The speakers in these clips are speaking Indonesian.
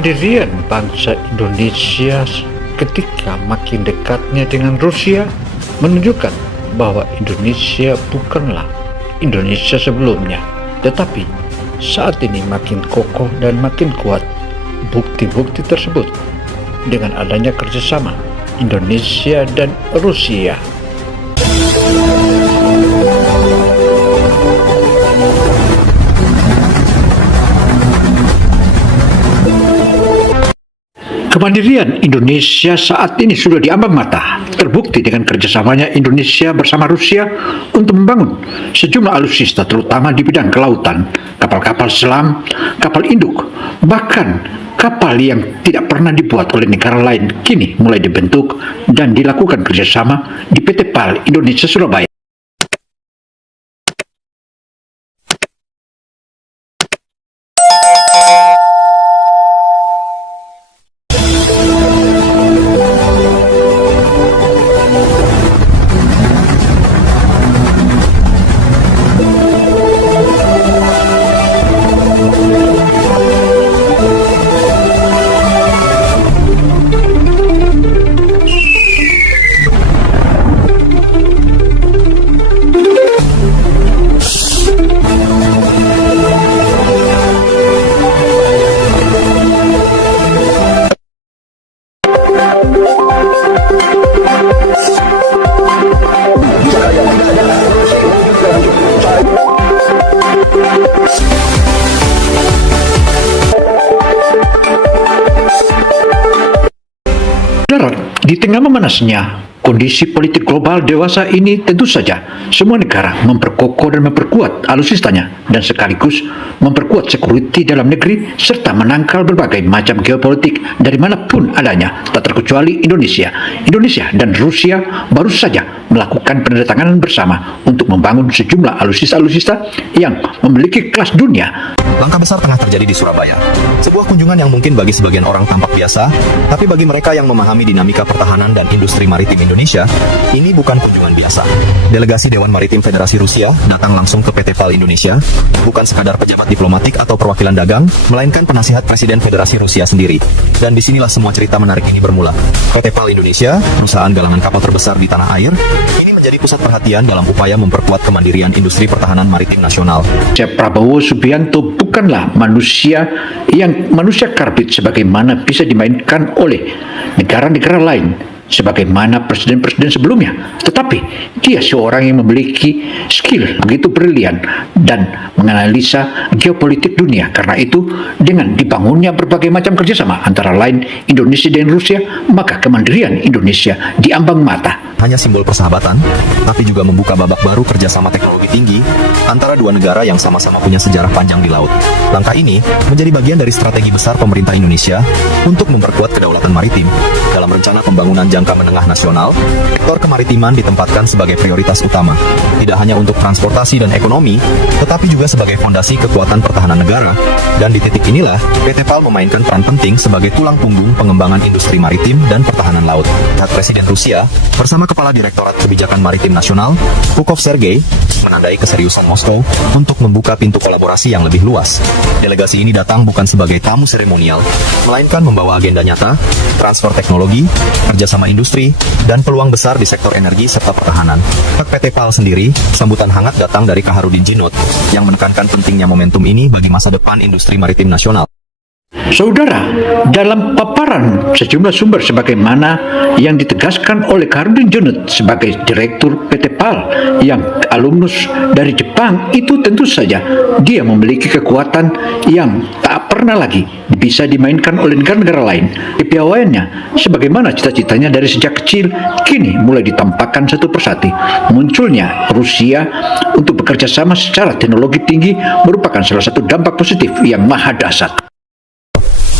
Kemandirian bangsa Indonesia ketika makin dekatnya dengan Rusia menunjukkan bahwa Indonesia bukanlah Indonesia sebelumnya, tetapi saat ini makin kokoh dan makin kuat. Bukti-bukti tersebut dengan adanya kerjasama Indonesia dan Rusia. Kemandirian Indonesia saat ini sudah diambang mata, terbukti dengan kerjasamanya Indonesia bersama Rusia untuk membangun sejumlah alutsista terutama di bidang kelautan, kapal-kapal selam, kapal induk, bahkan kapal yang tidak pernah dibuat oleh negara lain kini mulai dibentuk dan dilakukan kerjasama di PT PAL Indonesia Surabaya. Di tengah memanasnya kondisi politik global dewasa ini, tentu saja semua negara memperkokoh dan memperkuat alutsistanya dan sekaligus memperkuat security dalam negeri serta menangkal berbagai macam geopolitik dari manapun adanya, tak terkecuali Indonesia. Indonesia dan Rusia baru saja melakukan penandatanganan bersama untuk membangun sejumlah alutsista-alutsista yang memiliki kelas dunia. Langkah besar tengah terjadi di Surabaya. Sebuah kunjungan yang mungkin bagi sebagian orang tampak biasa, tapi bagi mereka yang memahami dinamika pertahanan dan industri maritim Indonesia, ini bukan kunjungan biasa. Delegasi Dewan Maritim Federasi Rusia datang langsung ke PT PAL Indonesia, bukan sekadar pejabat diplomatik atau perwakilan dagang, melainkan penasihat Presiden Federasi Rusia sendiri. Dan disinilah semua cerita menarik ini bermula. PT PAL Indonesia, perusahaan galangan kapal terbesar di tanah air, ini menjadi pusat perhatian dalam upaya memperkuat kemandirian industri pertahanan maritim nasional. Prabowo Subianto bukanlah manusia karbit sebagaimana bisa dimainkan oleh negara-negara lain sebagaimana presiden-presiden sebelumnya, tetapi dia seorang yang memiliki skill begitu brilian dan menganalisa geopolitik dunia. Karena itu, dengan dibangunnya berbagai macam kerjasama antara lain Indonesia dan Rusia, maka kemandirian Indonesia diambang mata. Hanya simbol persahabatan, tapi juga membuka babak baru kerjasama teknologi tinggi antara dua negara yang sama-sama punya sejarah panjang di laut. Langkah ini menjadi bagian dari strategi besar pemerintah Indonesia untuk memperkuat kedaulatan maritim. Dalam rencana pembangunan jangka menengah nasional, sektor kemaritiman ditempatkan sebagai prioritas utama, tidak hanya untuk transportasi dan ekonomi, tetapi juga sebagai fondasi kekuatan pertahanan negara. Dan di titik inilah, PT PAL memainkan peran penting sebagai tulang punggung pengembangan industri maritim dan pertahanan laut. Pihak Presiden Rusia bersama Kepala Direktorat Kebijakan Maritim Nasional, Pukov Sergei, menandai keseriusan Moskow untuk membuka pintu kolaborasi yang lebih luas. Delegasi ini datang bukan sebagai tamu seremonial, melainkan membawa agenda nyata, transfer teknologi, kerjasama industri, dan peluang besar di sektor energi serta pertahanan. PT PAL sendiri, sambutan hangat datang dari Kaharudin Djinot yang menekankan pentingnya momentum ini bagi masa depan industri maritim nasional. Saudara, dalam paparan sejumlah sumber sebagaimana yang ditegaskan oleh Kaharudin Djinot sebagai Direktur PT PAL yang alumnus dari Jepang, itu tentu saja dia memiliki kekuatan yang tak pernah lagi bisa dimainkan oleh negara-negara lain. Kepiawaiannya sebagaimana cita-citanya dari sejak kecil kini mulai ditampakkan satu persatu. Munculnya Rusia untuk bekerja sama secara teknologi tinggi merupakan salah satu dampak positif yang maha dahsyat.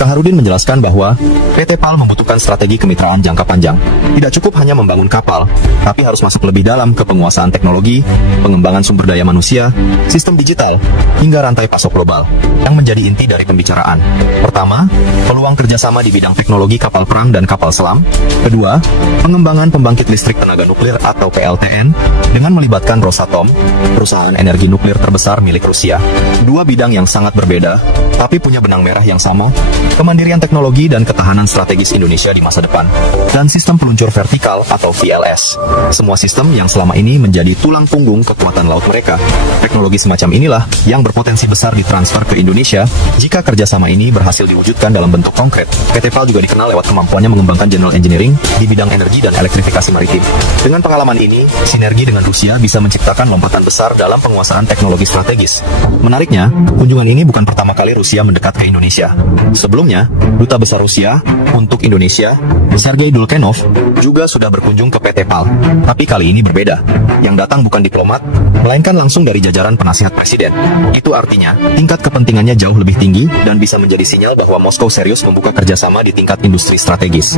Kaharudin menjelaskan bahwa PT PAL membutuhkan strategi kemitraan jangka panjang. Tidak cukup hanya membangun kapal, tapi harus masuk lebih dalam ke penguasaan teknologi, pengembangan sumber daya manusia, sistem digital, hingga rantai pasok global, yang menjadi inti dari pembicaraan. Pertama, peluang kerjasama di bidang teknologi kapal perang dan kapal selam. Kedua, pengembangan pembangkit listrik tenaga nuklir atau PLTN dengan melibatkan Rosatom, perusahaan energi nuklir terbesar milik Rusia. Dua bidang yang sangat berbeda, tapi punya benang merah yang sama, kemandirian teknologi dan ketahanan strategis Indonesia di masa depan, dan sistem peluncur vertikal atau VLS. Semua sistem yang selama ini menjadi tulang punggung kekuatan laut mereka. Teknologi semacam inilah yang berpotensi besar ditransfer ke Indonesia jika kerjasama ini berhasil diwujudkan dalam bentuk konkret. PT PAL juga dikenal lewat kemampuannya mengembangkan general engineering di bidang energi dan elektrifikasi maritim. Dengan pengalaman ini, sinergi dengan Rusia bisa menciptakan lompatan besar dalam penguasaan teknologi strategis. Menariknya, kunjungan ini bukan pertama kali Rusia mendekat ke Indonesia. Sebelumnya, Duta Besar Rusia untuk Indonesia, Sergei Dulkenov, juga sudah berkunjung ke PT PAL. Tapi kali ini berbeda. Yang datang bukan diplomat, melainkan langsung dari jajaran penasihat presiden. Itu artinya, tingkat kepentingannya jauh lebih tinggi dan bisa menjadi sinyal bahwa Moskow serius membuka kerjasama di tingkat industri strategis.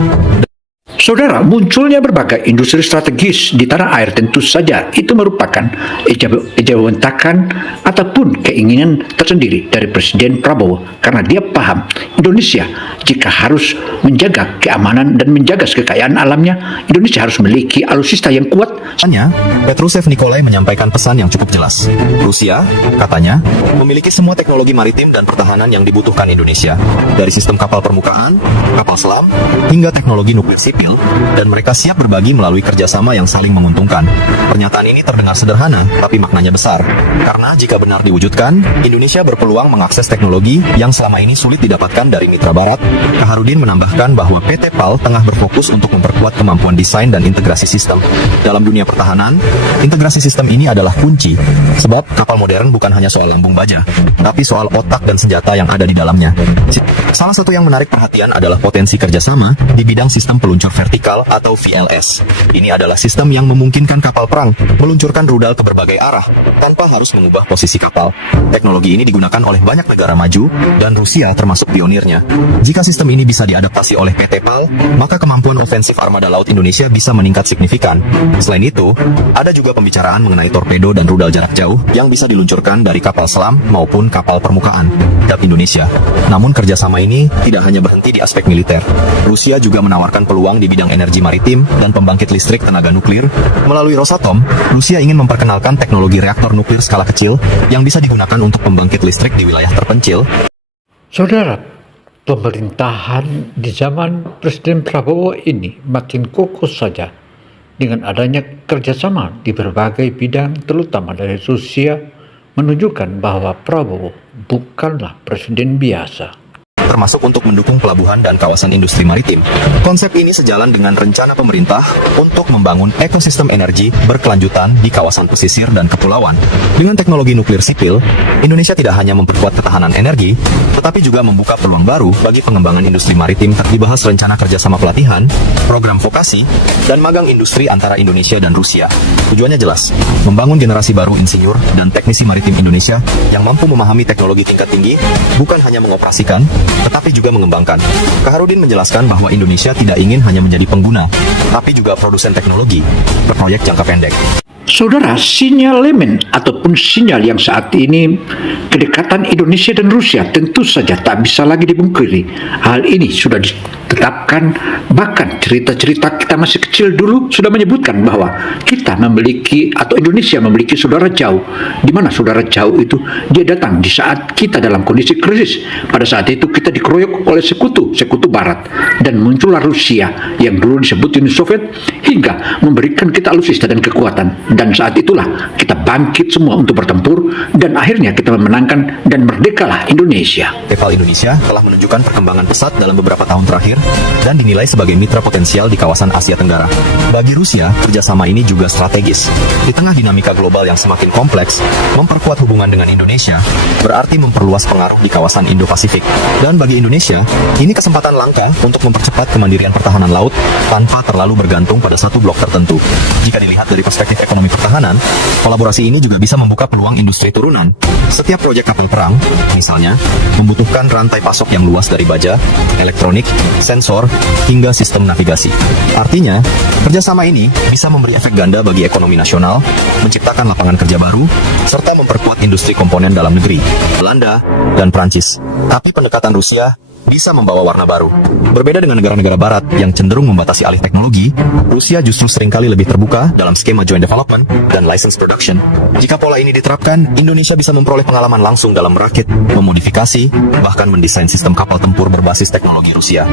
Saudara, munculnya berbagai industri strategis di tanah air tentu saja itu merupakan ejawentakan ataupun keinginan tersendiri dari Presiden Prabowo karena dia paham Indonesia jika harus menjaga keamanan dan menjaga kekayaan alamnya, Indonesia harus memiliki alutsista yang kuat. Hanya, Petrusev Nikolai menyampaikan pesan yang cukup jelas. Rusia, katanya, memiliki semua teknologi maritim dan pertahanan yang dibutuhkan Indonesia, dari sistem kapal permukaan, kapal selam, hingga teknologi nuklir sipil, dan mereka siap berbagi melalui kerjasama yang saling menguntungkan. Pernyataan ini terdengar sederhana, tapi maknanya besar. Karena jika benar diwujudkan, Indonesia berpeluang mengakses teknologi yang selama ini sulit didapatkan dari mitra barat. Kaharudin menambahkan bahwa PT PAL tengah berfokus untuk memperkuat kemampuan desain dan integrasi sistem. Dalam dunia pertahanan, integrasi sistem ini adalah kunci, sebab kapal modern bukan hanya soal lambung baja, tapi soal otak dan senjata yang ada di dalamnya. Salah satu yang menarik perhatian adalah potensi kerjasama di bidang sistem peluncur vertikal atau VLS. Ini adalah sistem yang memungkinkan kapal perang meluncurkan rudal ke berbagai arah tanpa harus mengubah posisi kapal. Teknologi ini digunakan oleh banyak negara maju dan Rusia termasuk pionirnya. Jika sistem ini bisa diadaptasi oleh PT PAL, maka kemampuan ofensif armada laut Indonesia bisa meningkat signifikan. Selain itu, ada juga pembicaraan mengenai torpedo dan rudal jarak jauh yang bisa diluncurkan dari kapal selam maupun kapal permukaan dari Indonesia. Namun kerjasama ini tidak hanya berhenti di aspek militer. Rusia juga menawarkan peluang di bidang energi maritim dan pembangkit listrik tenaga nuklir. Melalui Rosatom, Rusia ingin memperkenalkan teknologi reaktor nuklir skala kecil yang bisa digunakan untuk pembangkit listrik di wilayah terpencil. Saudara, pemerintahan di zaman Presiden Prabowo ini makin kokoh saja dengan adanya kerjasama di berbagai bidang terutama dari Rusia menunjukkan bahwa Prabowo bukanlah presiden biasa. Termasuk untuk mendukung pelabuhan dan kawasan industri maritim. Konsep ini sejalan dengan rencana pemerintah untuk membangun ekosistem energi berkelanjutan di kawasan pesisir dan kepulauan. Dengan teknologi nuklir sipil, Indonesia tidak hanya memperkuat ketahanan energi, tetapi juga membuka peluang baru bagi pengembangan industri maritim. Dibahas rencana kerjasama pelatihan, program vokasi, dan magang industri antara Indonesia dan Rusia. Tujuannya jelas, membangun generasi baru insinyur dan teknisi maritim Indonesia yang mampu memahami teknologi tingkat tinggi, bukan hanya mengoperasikan, tetapi juga mengembangkan. Kaharudin menjelaskan bahwa Indonesia tidak ingin hanya menjadi pengguna, tapi juga produsen teknologi, berproyek jangka pendek. Saudara, sinyalemen ataupun sinyal yang saat ini kedekatan Indonesia dan Rusia tentu saja tak bisa lagi dipungkiri. Hal ini sudah ditetapkan, bahkan cerita-cerita kita masih kecil dulu sudah menyebutkan bahwa kita memiliki atau Indonesia memiliki saudara jauh, di mana saudara jauh itu dia datang di saat kita dalam kondisi krisis. Pada saat itu kita dikeroyok oleh sekutu barat dan muncullah Rusia yang dulu disebut Uni Soviet hingga memberikan kita alutsista dan kekuatan. Dan saat itulah kita bangkit semua untuk bertempur dan akhirnya kita memenangkan dan merdekalah Indonesia. PAL Indonesia telah menunjukkan perkembangan pesat dalam beberapa tahun terakhir dan dinilai sebagai mitra potensial di kawasan Asia Tenggara. Bagi Rusia, kerjasama ini juga strategis. Di tengah dinamika global yang semakin kompleks, memperkuat hubungan dengan Indonesia berarti memperluas pengaruh di kawasan Indo-Pasifik. Dan bagi Indonesia, ini kesempatan langka untuk mempercepat kemandirian pertahanan laut tanpa terlalu bergantung pada satu blok tertentu. Jika dilihat dari perspektif ekonomi pertahanan, kolaborasi ini juga bisa membuka peluang industri turunan. Setiap proyek kapal perang, misalnya, membutuhkan rantai pasok yang luas dari baja, elektronik, sensor, hingga sistem navigasi. Artinya, kerjasama ini bisa memberi efek ganda bagi ekonomi nasional, menciptakan lapangan kerja baru, serta memperkuat industri komponen dalam negeri, Belanda, dan Prancis. Tapi pendekatan Rusia bisa membawa warna baru. Berbeda dengan negara-negara barat yang cenderung membatasi alih teknologi, Rusia justru seringkali lebih terbuka dalam skema joint development dan license production. Jika pola ini diterapkan, Indonesia bisa memperoleh pengalaman langsung dalam merakit, memodifikasi, bahkan mendesain sistem kapal tempur berbasis teknologi Rusia.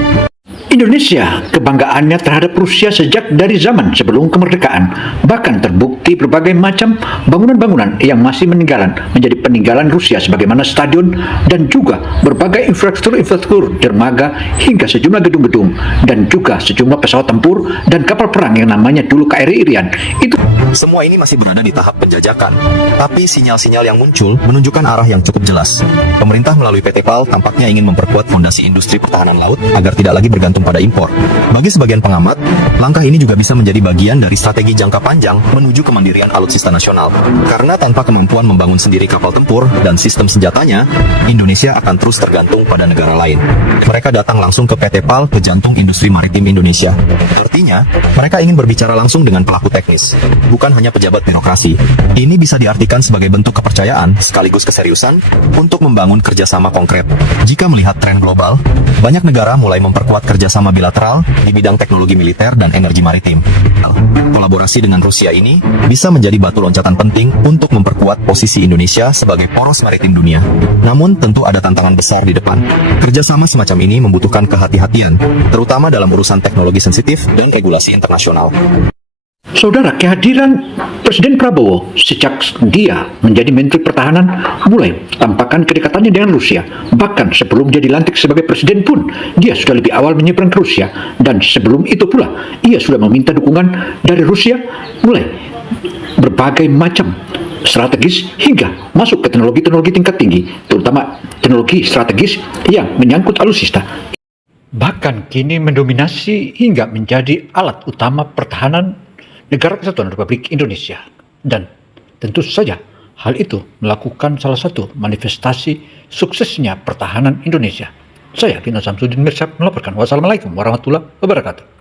Indonesia, kebanggaannya terhadap Rusia sejak dari zaman sebelum kemerdekaan, bahkan terbukti berbagai macam bangunan-bangunan yang masih meninggalan menjadi peninggalan Rusia sebagaimana stadion dan juga berbagai infrastruktur dermaga hingga sejumlah gedung-gedung dan juga sejumlah pesawat tempur dan kapal perang yang namanya dulu KRI Irian. Itu Semua ini masih berada di tahap penjajakan, tapi sinyal-sinyal yang muncul menunjukkan arah yang cukup jelas. Pemerintah melalui PT PAL tampaknya ingin memperkuat fondasi industri pertahanan laut agar tidak lagi bergantung pada impor. Bagi sebagian pengamat, langkah ini juga bisa menjadi bagian dari strategi jangka panjang menuju kemandirian alutsista nasional. Karena tanpa kemampuan membangun sendiri kapal tempur dan sistem senjatanya, Indonesia akan terus tergantung pada negara lain. Mereka datang langsung ke PT PAL, ke jantung industri maritim Indonesia. Artinya, mereka ingin berbicara langsung dengan pelaku teknis, bukan hanya pejabat birokrasi. Ini bisa diartikan sebagai bentuk kepercayaan sekaligus keseriusan untuk membangun kerjasama konkret. Jika melihat tren global, banyak negara mulai memperkuat kerjasama bilateral di bidang teknologi militer dan energi maritim. Kolaborasi dengan Rusia ini bisa menjadi batu loncatan penting untuk memperkuat posisi Indonesia sebagai poros maritim dunia. Namun tentu ada tantangan besar di depan. Kerjasama semacam ini membutuhkan kehati-hatian, terutama dalam urusan teknologi sensitif dan regulasi internasional. Saudara, kehadiran Presiden Prabowo sejak dia menjadi Menteri Pertahanan mulai tampakkan kedekatannya dengan Rusia. Bahkan sebelum dia dilantik sebagai presiden pun, dia sudah lebih awal menyeberang ke Rusia. Dan sebelum itu pula, ia sudah meminta dukungan dari Rusia mulai berbagai macam strategis hingga masuk ke teknologi-teknologi tingkat tinggi, terutama teknologi strategis yang menyangkut alutsista. Bahkan kini mendominasi hingga menjadi alat utama pertahanan Negara Kesatuan Republik Indonesia. Dan tentu saja hal itu melakukan salah satu manifestasi suksesnya pertahanan Indonesia. Saya Vino Samsudin Mirsad melaporkan. Wassalamualaikum warahmatullahi wabarakatuh.